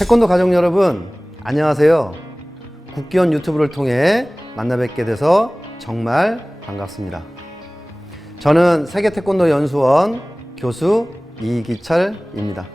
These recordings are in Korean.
태권도 가족 여러분, 안녕하세요. 국기원 유튜브를 통해 만나 뵙게 돼서 정말 반갑습니다. 저는 세계태권도연수원 교수 이기철입니다.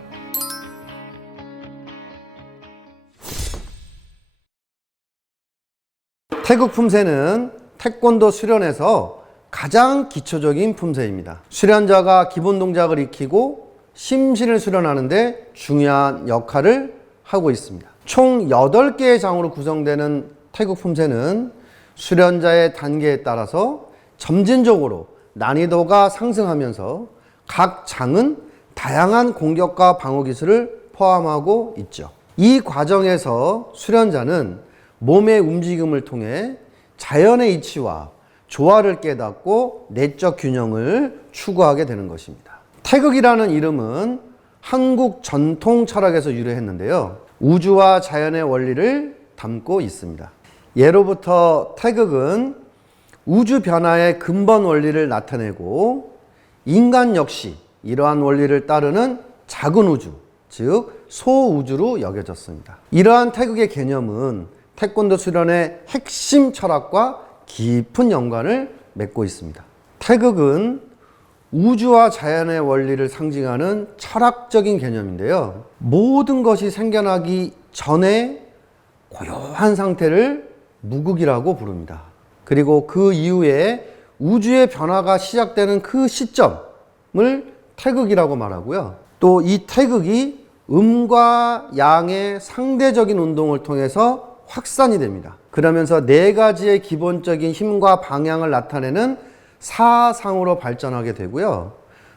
태극 품새는 태권도 수련에서 가장 기초적인 품새입니다. 수련자가 기본 동작을 익히고 심신을 수련하는데 중요한 역할을 하고 있습니다. 총 8개의 장으로 구성되는 태극 품새는 수련자의 단계에 따라서 점진적으로 난이도가 상승하면서 각 장은 다양한 공격과 방어 기술을 포함하고 있죠. 이 과정에서 수련자는 몸의 움직임을 통해 자연의 이치와 조화를 깨닫고 내적 균형을 추구하게 되는 것입니다. 태극이라는 이름은 한국 전통 철학에서 유래했는데요. 우주와 자연의 원리를 담고 있습니다. 예로부터 태극은 우주 변화의 근본 원리를 나타내고 인간 역시 이러한 원리를 따르는 작은 우주, 즉 소우주로 여겨졌습니다. 이러한 태극의 개념은 태권도 수련의 핵심 철학과 깊은 연관을 맺고 있습니다. 태극은 우주와 자연의 원리를 상징하는 철학적인 개념인데요. 모든 것이 생겨나기 전에 고요한 상태를 무극이라고 부릅니다. 그리고 그 이후에 우주의 변화가 시작되는 그 시점을 태극이라고 말하고요. 또 이 태극이 음과 양의 상대적인 운동을 통해서 확산이 됩니다. 그러면서 4가지의 기본적인 힘과 방향을 나타내는 사상으로 발전하게 되고요.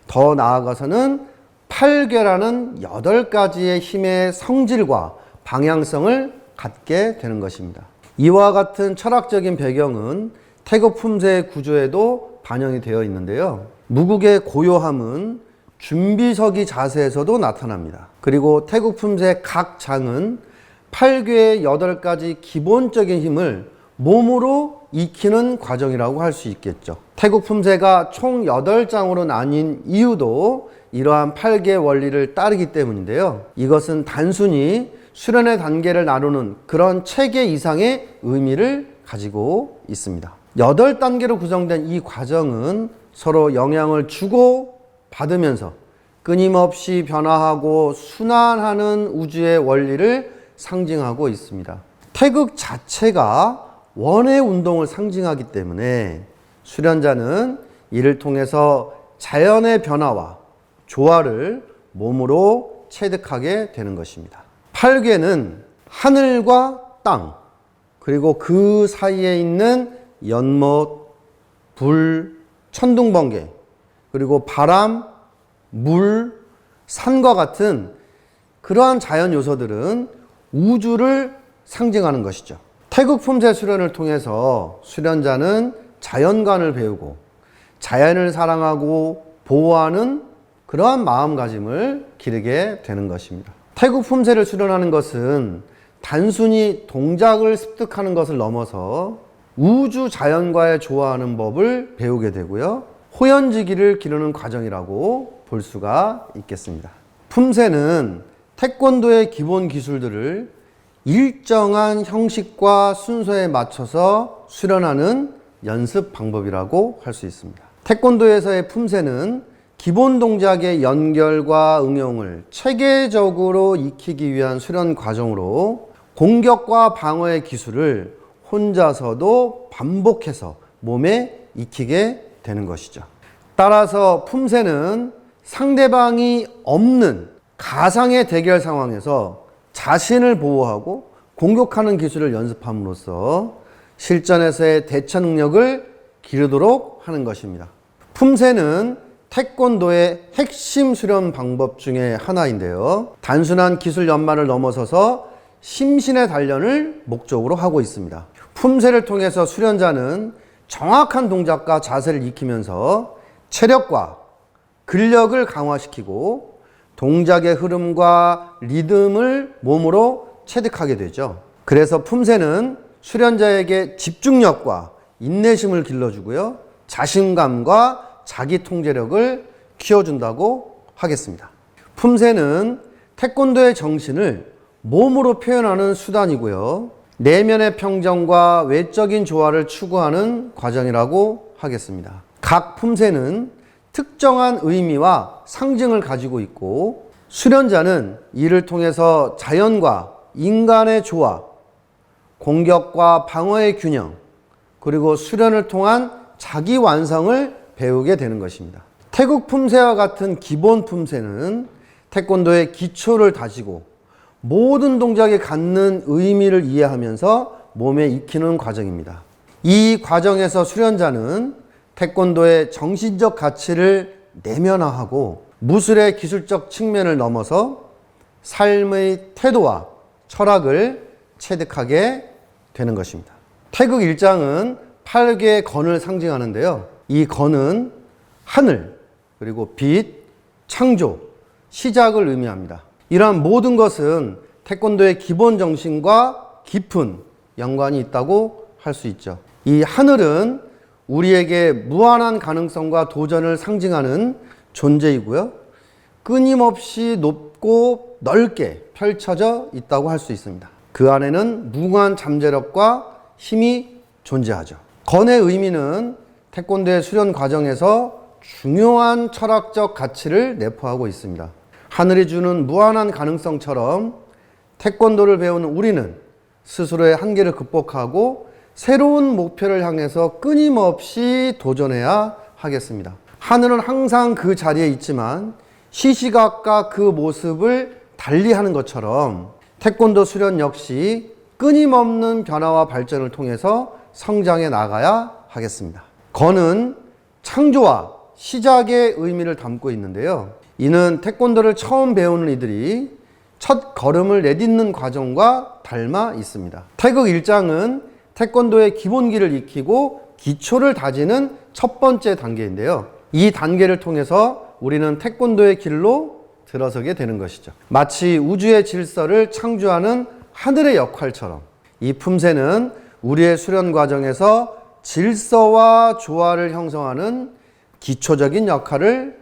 더 나아가서는 8괴라는 8가지의 힘의 성질과 방향성을 갖게 되는 것입니다. 이와 같은 철학적인 배경은 태극 품새의 구조에도 반영이 되어 있는데요. 무극의 고요함은 준비서기 자세에서도 나타납니다. 그리고 태극 품새의 각 장은 8괴의 8가지 기본적인 힘을 몸으로 익히는 과정이라고 할 수 있겠죠. 태극 품새가 총 8장으로 나뉜 이유도 이러한 8개 원리를 따르기 때문인데요. 이것은 단순히 수련의 단계를 나누는 그런 체계 이상의 의미를 가지고 있습니다. 8단계로 구성된 이 과정은 서로 영향을 주고 받으면서 끊임없이 변화하고 순환하는 우주의 원리를 상징하고 있습니다. 태극 자체가 원의 운동을 상징하기 때문에 수련자는 이를 통해서 자연의 변화와 조화를 몸으로 체득하게 되는 것입니다. 8괴는 하늘과 땅, 그리고 그 사이에 있는 연못, 불, 천둥번개, 그리고 바람, 물, 산과 같은 그러한 자연 요소들은 우주를 상징하는 것이죠. 태극 품새 수련을 통해서 수련자는 자연관을 배우고 자연을 사랑하고 보호하는 그러한 마음가짐을 기르게 되는 것입니다. 태극 품새를 수련하는 것은 단순히 동작을 습득하는 것을 넘어서 우주 자연과의 조화하는 법을 배우게 되고요. 호연지기를 기르는 과정이라고 볼 수가 있겠습니다. 품새는 태권도의 기본 기술들을 일정한 형식과 순서에 맞춰서 수련하는 연습 방법이라고 할 수 있습니다. 태권도에서의 품새는 기본 동작의 연결과 응용을 체계적으로 익히기 위한 수련 과정으로 공격과 방어의 기술을 혼자서도 반복해서 몸에 익히게 되는 것이죠. 따라서 품새는 상대방이 없는 가상의 대결 상황에서 자신을 보호하고 공격하는 기술을 연습함으로써 실전에서의 대처 능력을 기르도록 하는 것입니다. 품새는 태권도의 핵심 수련 방법 중에 하나인데요. 단순한 기술 연마를 넘어서서 심신의 단련을 목적으로 하고 있습니다. 품새를 통해서 수련자는 정확한 동작과 자세를 익히면서 체력과 근력을 강화시키고 동작의 흐름과 리듬을 몸으로 체득하게 되죠. 그래서 품새는 수련자에게 집중력과 인내심을 길러주고요. 자신감과 자기 통제력을 키워준다고 하겠습니다. 품새는 태권도의 정신을 몸으로 표현하는 수단이고요. 내면의 평정과 외적인 조화를 추구하는 과정이라고 하겠습니다. 각 품새는 특정한 의미와 상징을 가지고 있고 수련자는 이를 통해서 자연과 인간의 조화, 공격과 방어의 균형, 그리고 수련을 통한 자기 완성을 배우게 되는 것입니다. 태국 품새와 같은 기본 품새는 태권도의 기초를 다지고 모든 동작에 갖는 의미를 이해하면서 몸에 익히는 과정입니다. 이 과정에서 수련자는 태권도의 정신적 가치를 내면화하고 무술의 기술적 측면을 넘어서 삶의 태도와 철학을 체득하게 되는 것입니다. 태극 일장은 8개의 건을 상징하는데요. 이 건은 하늘, 그리고 빛, 창조, 시작을 의미합니다. 이러한 모든 것은 태권도의 기본 정신과 깊은 연관이 있다고 할 수 있죠. 이 하늘은 우리에게 무한한 가능성과 도전을 상징하는 존재이고요. 끊임없이 높고 넓게 펼쳐져 있다고 할 수 있습니다. 그 안에는 무궁한 잠재력과 힘이 존재하죠. 건의 의미는 태권도의 수련 과정에서 중요한 철학적 가치를 내포하고 있습니다. 하늘이 주는 무한한 가능성처럼 태권도를 배우는 우리는 스스로의 한계를 극복하고 새로운 목표를 향해서 끊임없이 도전해야 하겠습니다. 하늘은 항상 그 자리에 있지만 시시각각 그 모습을 달리하는 것처럼 태권도 수련 역시 끊임없는 변화와 발전을 통해서 성장해 나가야 하겠습니다. 건은 창조와 시작의 의미를 담고 있는데요. 이는 태권도를 처음 배우는 이들이 첫 걸음을 내딛는 과정과 닮아 있습니다. 태극 일장은 태권도의 기본기를 익히고 기초를 다지는 첫 번째 단계인데요. 이 단계를 통해서 우리는 태권도의 길로 들어서게 되는 것이죠. 마치 우주의 질서를 창조하는 하늘의 역할처럼 이 품새는 우리의 수련 과정에서 질서와 조화를 형성하는 기초적인 역할을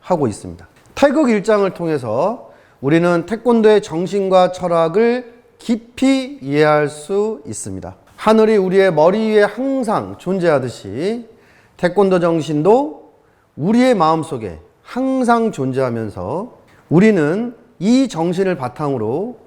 하고 있습니다. 태극 일장을 통해서 우리는 태권도의 정신과 철학을 깊이 이해할 수 있습니다. 하늘이 우리의 머리 위에 항상 존재하듯이 태권도 정신도 우리의 마음속에 항상 존재하면서 우리는 이 정신을 바탕으로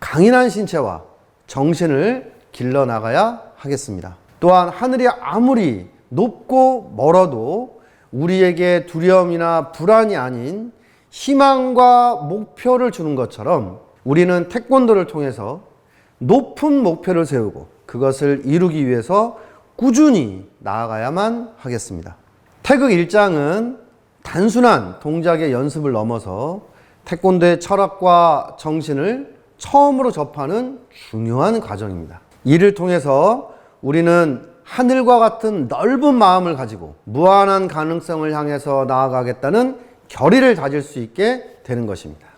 강인한 신체와 정신을 길러나가야 하겠습니다. 또한 하늘이 아무리 높고 멀어도 우리에게 두려움이나 불안이 아닌 희망과 목표를 주는 것처럼 우리는 태권도를 통해서 높은 목표를 세우고 그것을 이루기 위해서 꾸준히 나아가야만 하겠습니다. 태극 일장은 단순한 동작의 연습을 넘어서 태권도의 철학과 정신을 처음으로 접하는 중요한 과정입니다. 이를 통해서 우리는 하늘과 같은 넓은 마음을 가지고 무한한 가능성을 향해서 나아가겠다는 결의를 다질 수 있게 되는 것입니다.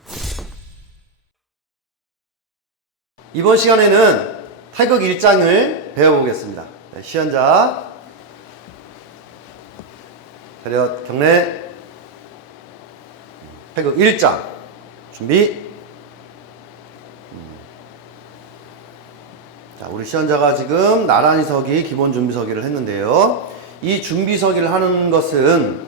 이번 시간에는 태극 일장을 배워보겠습니다. 시연자 차렷 경례. 태극 일장 준비. 자, 우리 시연자가 지금 나란히 서기 기본 준비 서기를 했는데요. 이 준비 서기를 하는 것은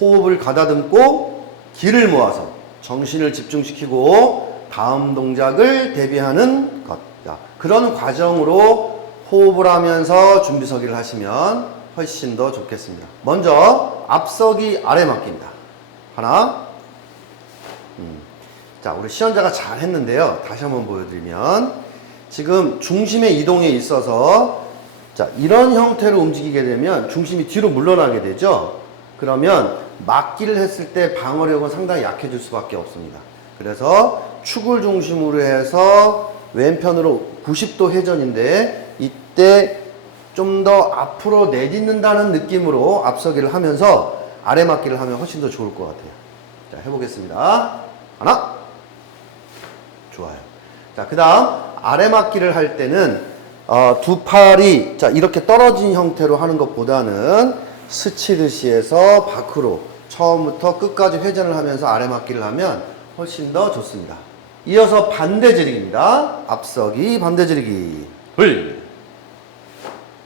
호흡을 가다듬고 기를 모아서 정신을 집중시키고 다음 동작을 대비하는 것. 그런 과정으로 호흡을 하면서 준비 서기를 하시면 훨씬 더 좋겠습니다. 먼저 앞서기 아래 맡깁니다. 하나. 자, 우리 시연자가 잘 했는데요. 다시 한번 보여드리면 지금 중심의 이동에 있어서 자, 이런 형태로 움직이게 되면 중심이 뒤로 물러나게 되죠. 그러면 막기를 했을 때 방어력은 상당히 약해질 수밖에 없습니다. 그래서 축을 중심으로 해서 왼편으로 90도 회전인데 이때 좀 더 앞으로 내딛는다는 느낌으로 앞서기를 하면서 아래 막기를 하면 훨씬 더 좋을 것 같아요. 자, 해보겠습니다. 하나. 좋아요. 자, 그 다음 아래 막기를 할 때는 두 팔이 자 이렇게 떨어진 형태로 하는 것보다는 스치듯이 해서 밖으로 처음부터 끝까지 회전을 하면서 아래 막기를 하면 훨씬 더 좋습니다. 이어서 반대 지르기입니다. 앞서기, 반대 지르기. 훌.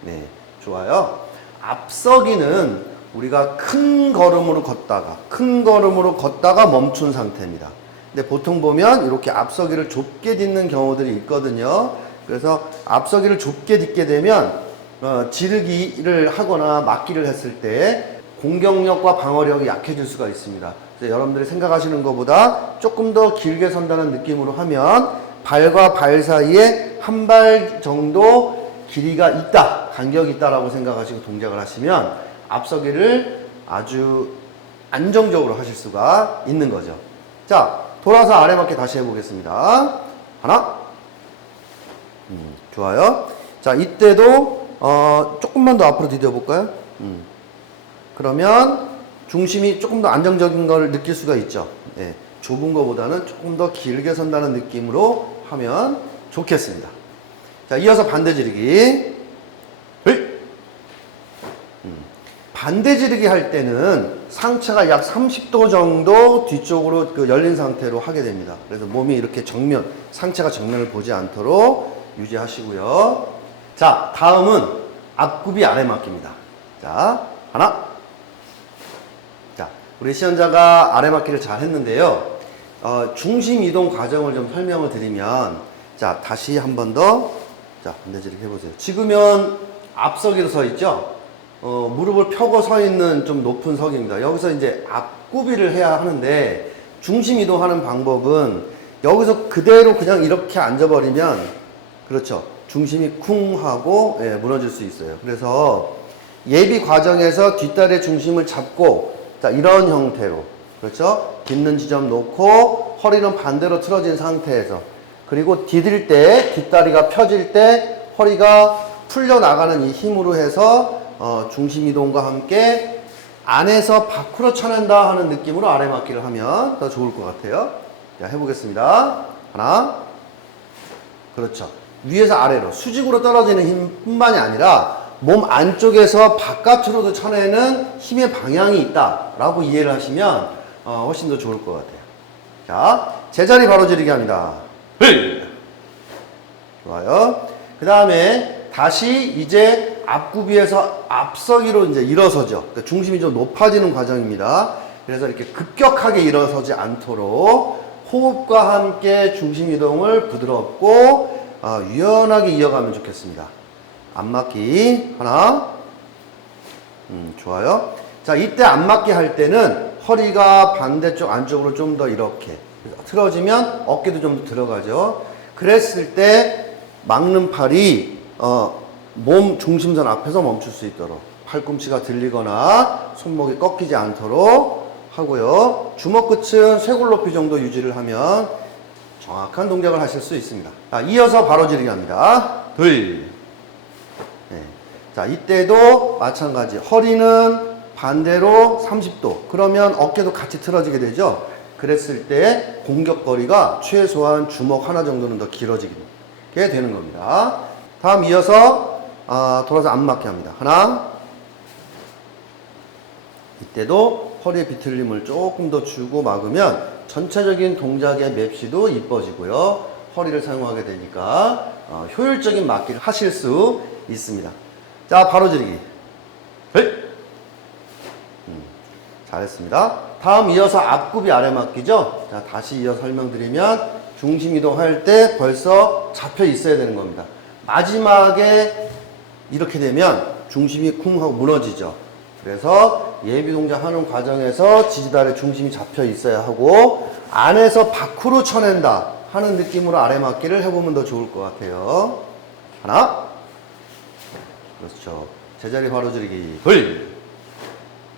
네, 좋아요. 앞서기는 우리가 큰 걸음으로 걷다가 멈춘 상태입니다. 근데 보통 보면 이렇게 앞서기를 좁게 딛는 경우들이 있거든요. 그래서 앞서기를 좁게 딛게 되면 지르기를 하거나 막기를 했을 때 공격력과 방어력이 약해질 수가 있습니다. 그래서 여러분들이 생각하시는 것보다 조금 더 길게 선다는 느낌으로 하면 발과 발 사이에 한 발 정도 길이가 있다, 간격이 있다라고 생각하시고 동작을 하시면 앞서기를 아주 안정적으로 하실 수가 있는 거죠. 자, 돌아서 아래맞게 다시 해보겠습니다. 하나, 좋아요. 자, 이때도 조금만 더 앞으로 디뎌볼까요? 그러면 중심이 조금 더 안정적인 걸 느낄 수가 있죠. 네, 좁은 것보다는 조금 더 길게 선다는 느낌으로 하면 좋겠습니다. 자, 이어서 반대 지르기. 반대 지르기 할 때는 상체가 약 30도 정도 뒤쪽으로 열린 상태로 하게 됩니다. 그래서 몸이 이렇게 상체가 정면을 보지 않도록 유지하시고요. 자, 다음은 앞굽이 아래맞기입니다. 자, 하나. 자, 우리 시연자가 아래맞기를 잘 했는데요. 중심 이동 과정을 좀 설명을 드리면, 자, 다시 한 번 더, 자, 반대 지르기 해보세요. 지금은 앞서기로 서 있죠? 무릎을 펴고 서 있는 좀 높은 석입니다. 여기서 이제 앞구비를 해야 하는데 중심 이동하는 방법은 여기서 그대로 그냥 이렇게 앉아버리면 그렇죠. 중심이 쿵 하고 무너질 수 있어요. 그래서 예비 과정에서 뒷다리의 중심을 잡고 자, 이런 형태로 그렇죠. 딛는 지점 놓고 허리는 반대로 틀어진 상태에서 그리고 디딜 때 뒷다리가 펴질 때 허리가 풀려나가는 이 힘으로 해서 중심 이동과 함께 안에서 밖으로 쳐낸다 하는 느낌으로 아래맞기를 하면 더 좋을 것 같아요. 자, 해보겠습니다. 하나. 그렇죠. 위에서 아래로 수직으로 떨어지는 힘뿐만이 아니라 몸 안쪽에서 바깥으로도 쳐내는 힘의 방향이 있다라고 이해를 하시면 훨씬 더 좋을 것 같아요. 자, 제자리 바로 지르기 합니다. 좋아요. 그 다음에 다시 이제 앞구비에서 앞서기로 이제 일어서죠. 그러니까 중심이 좀 높아지는 과정입니다. 그래서 이렇게 급격하게 일어서지 않도록 호흡과 함께 중심 이동을 부드럽고 유연하게 이어가면 좋겠습니다. 앞맞기 하나. 좋아요. 자, 이때 앞맞기 할 때는 허리가 반대쪽 안쪽으로 좀 더 이렇게 틀어지면 어깨도 좀 들어가죠. 그랬을 때 막는 팔이 몸 중심선 앞에서 멈출 수 있도록 팔꿈치가 들리거나 손목이 꺾이지 않도록 하고요. 주먹 끝은 쇄골 높이 정도 유지를 하면 정확한 동작을 하실 수 있습니다. 자, 이어서 바로 지르기 합니다. 둘. 네. 자, 이때도 마찬가지. 허리는 반대로 30도. 그러면 어깨도 같이 틀어지게 되죠. 그랬을 때 공격거리가 최소한 주먹 하나 정도는 더 길어지게 되는 겁니다. 다음 이어서 돌아서 앞맞기 합니다. 하나. 이때도 허리에 비틀림을 조금 더 주고 막으면 전체적인 동작의 맵시도 이뻐지고요. 허리를 사용하게 되니까 효율적인 맞기를 하실 수 있습니다. 자, 바로 지르기. 잘했습니다. 다음 이어서 앞굽이 아래맞기죠. 자, 다시 이어 설명드리면 중심 이동할 때 벌써 잡혀 있어야 되는 겁니다. 마지막에 이렇게 되면 중심이 쿵 하고 무너지죠. 그래서 예비 동작 하는 과정에서 지지달의 중심이 잡혀 있어야 하고 안에서 밖으로 쳐낸다 하는 느낌으로 아래맞기를 해보면 더 좋을 것 같아요. 하나. 그렇죠. 제자리 바로 지르기. 둘.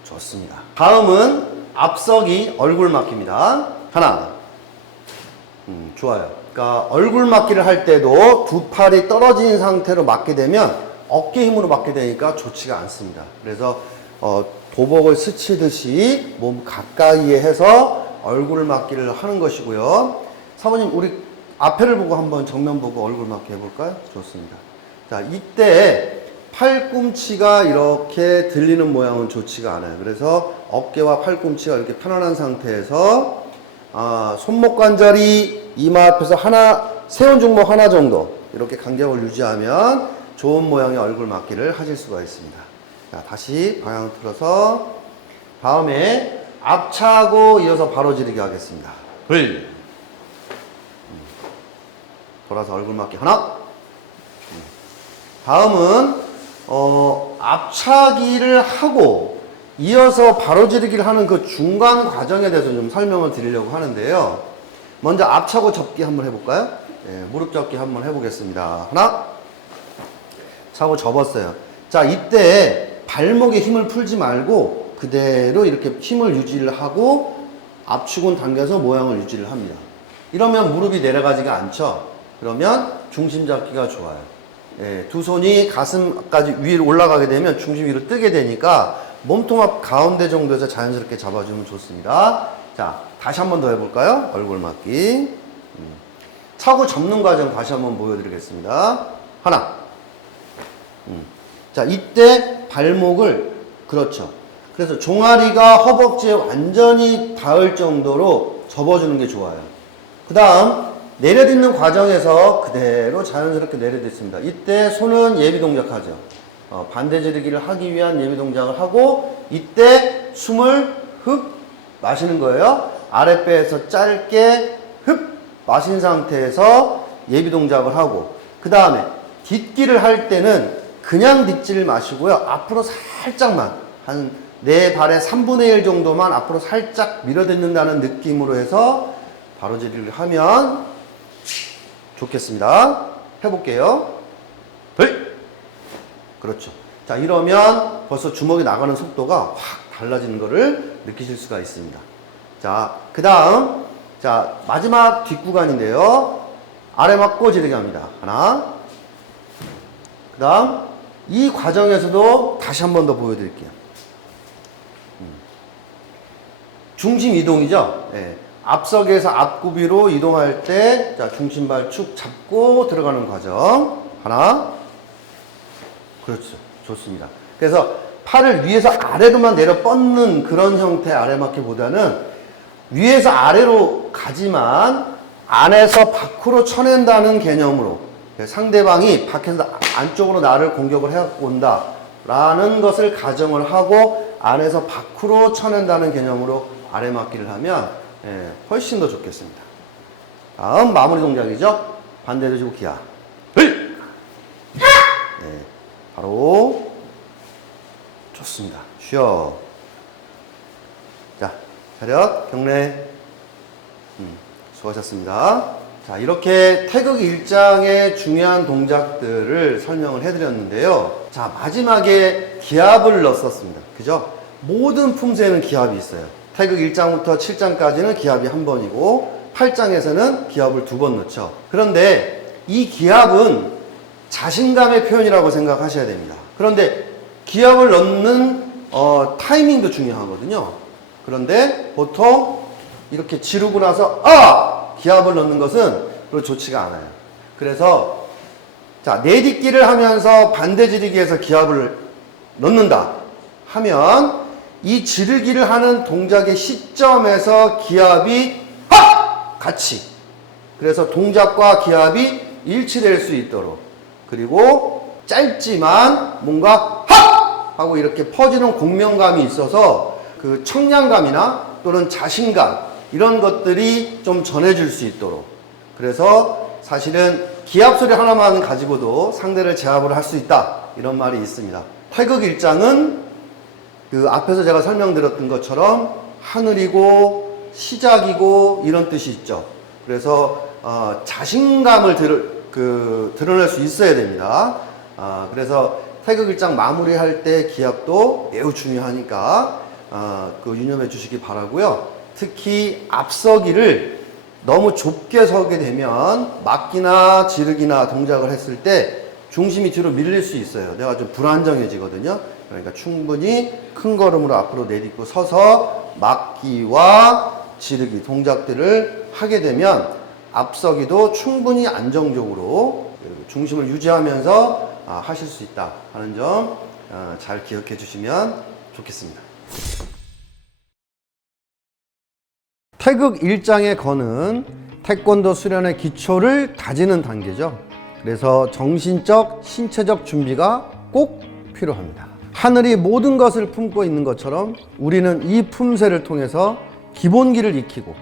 좋습니다. 다음은 앞서기 얼굴 맞기입니다. 하나. 좋아요. 그러니까 얼굴 맞기를 할 때도 두 팔이 떨어진 상태로 맞게 되면 어깨 힘으로 맞게 되니까 좋지가 않습니다. 그래서 도복을 스치듯이 몸 가까이에 해서 얼굴 맞기를 하는 것이고요. 사모님, 우리 앞에를 보고 한번 정면 보고 얼굴 맞기 해볼까요? 좋습니다. 자, 이때 팔꿈치가 이렇게 들리는 모양은 좋지가 않아요. 그래서 어깨와 팔꿈치가 이렇게 편안한 상태에서 손목 관절이 이마 앞에서 세운 중목 하나 정도 이렇게 간격을 유지하면 좋은 모양의 얼굴 맞기를 하실 수가 있습니다. 자, 다시 방향을 틀어서 다음에 앞차고 이어서 바로 지르기 하겠습니다. 돌아서 얼굴 맞기 하나. 다음은 앞차기를 하고 이어서 바로 지르기를 하는 그 중간 과정에 대해서 좀 설명을 드리려고 하는데요. 먼저 앞차고 접기 한번 해볼까요? 네, 무릎 접기 한번 해보겠습니다. 하나, 차고 접었어요. 자, 이때 발목에 힘을 풀지 말고 그대로 이렇게 힘을 유지를 하고 압축은 당겨서 모양을 유지를 합니다. 이러면 무릎이 내려가지가 않죠. 그러면 중심 잡기가 좋아요. 예, 두 손이 가슴까지 위로 올라가게 되면 중심 위로 뜨게 되니까 몸통 앞 가운데 정도에서 자연스럽게 잡아주면 좋습니다. 자, 다시 한 번 더 해볼까요? 얼굴 맞기. 차고 접는 과정 다시 한번 보여드리겠습니다. 하나. 자, 이때 발목을, 그렇죠. 그래서 종아리가 허벅지에 완전히 닿을 정도로 접어주는 게 좋아요. 그 다음, 내려딛는 과정에서 그대로 자연스럽게 내려딛습니다. 이때 손은 예비 동작하죠. 반대 지르기를 하기 위한 예비 동작을 하고, 이때 숨을 흡 마시는 거예요. 아랫배에서 짧게 흡 마신 상태에서 예비 동작을 하고, 그 다음에 딛기를 할 때는 그냥 딛지를 마시고요. 앞으로 살짝만, 내 발의 3분의 1 정도만 앞으로 살짝 밀어듣는다는 느낌으로 해서 바로 지르기를 하면 좋겠습니다. 해볼게요. 그렇죠. 자, 이러면 벌써 주먹이 나가는 속도가 확 달라지는 것을 느끼실 수가 있습니다. 자, 그 다음, 자, 마지막 뒷구간인데요. 아래 맞고 지르기 합니다. 하나. 그 다음, 이 과정에서도 다시 한 번 더 보여드릴게요. 중심 이동이죠. 네. 앞서기에서 앞구비로 이동할 때, 자, 중심발 축 잡고 들어가는 과정. 하나. 그렇죠. 좋습니다. 그래서 팔을 위에서 아래로만 내려 뻗는 그런 형태의 아래맞기보다는 위에서 아래로 가지만 안에서 밖으로 쳐낸다는 개념으로 상대방이 밖에서 안쪽으로 나를 공격을 해갖고 온다 라는 것을 가정을 하고 안에서 밖으로 쳐낸다는 개념으로 아래맞기를 하면 훨씬 더 좋겠습니다. 다음 마무리 동작이죠. 반대로 주고 기아. 바로 좋습니다. 쉬어. 자, 차렷, 경례. 수고하셨습니다. 자, 이렇게 태극 일장의 중요한 동작들을 설명을 해드렸는데요. 자, 마지막에 기압을 넣었습니다. 그죠? 모든 품새에는 기압이 있어요. 태극 1장부터 7장까지는 기압이 한 번이고 8장에서는 기압을 2번 넣죠. 그런데 이 기압은 자신감의 표현이라고 생각하셔야 됩니다. 그런데 기압을 넣는 타이밍도 중요하거든요. 그런데 보통 이렇게 지르고 나서 기압을 넣는 것은 별로 좋지가 않아요. 그래서 자, 내딛기를 하면서 반대 지르기에서 기압을 넣는다 하면 이 지르기를 하는 동작의 시점에서 기압이 같이, 그래서 동작과 기압이 일치될 수 있도록, 그리고 짧지만 뭔가 하고 이렇게 퍼지는 공명감이 있어서 그 청량감이나 또는 자신감 이런 것들이 좀 전해질 수 있도록, 그래서 사실은 기압 소리 하나만 가지고도 상대를 제압을 할 수 있다 이런 말이 있습니다. 태극 일장은 그 앞에서 제가 설명드렸던 것처럼 하늘이고 시작이고 이런 뜻이 있죠. 그래서 자신감을 드러낼 수 있어야 됩니다. 그래서 태극 일장 마무리할 때 기압도 매우 중요하니까 그 유념해 주시기 바라고요. 특히 앞서기를 너무 좁게 서게 되면 막기나 지르기나 동작을 했을 때 중심이 뒤로 밀릴 수 있어요. 내가 좀 불안정해지거든요. 그러니까 충분히 큰 걸음으로 앞으로 내딛고 서서 막기와 지르기 동작들을 하게 되면 앞서기도 충분히 안정적으로 중심을 유지하면서 하실 수 있다 하는 점 잘 기억해 주시면 좋겠습니다. 태극 1장의 거는 태권도 수련의 기초를 다지는 단계죠. 그래서 정신적, 신체적 준비가 꼭 필요합니다. 하늘이 모든 것을 품고 있는 것처럼 우리는 이 품새를 통해서 기본기를 익히고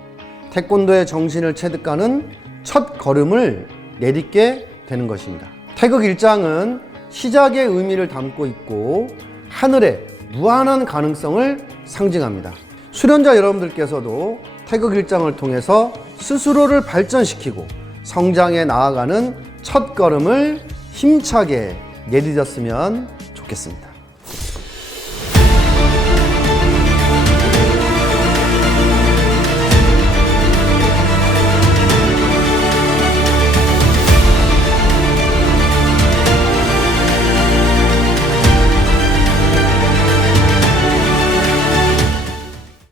태권도의 정신을 체득하는 첫 걸음을 내딛게 되는 것입니다. 태극 1장은 시작의 의미를 담고 있고 하늘의 무한한 가능성을 상징합니다. 수련자 여러분들께서도 태극 1장을 통해서 스스로를 발전시키고 성장해 나아가는 첫 걸음을 힘차게 내딛었으면 좋겠습니다.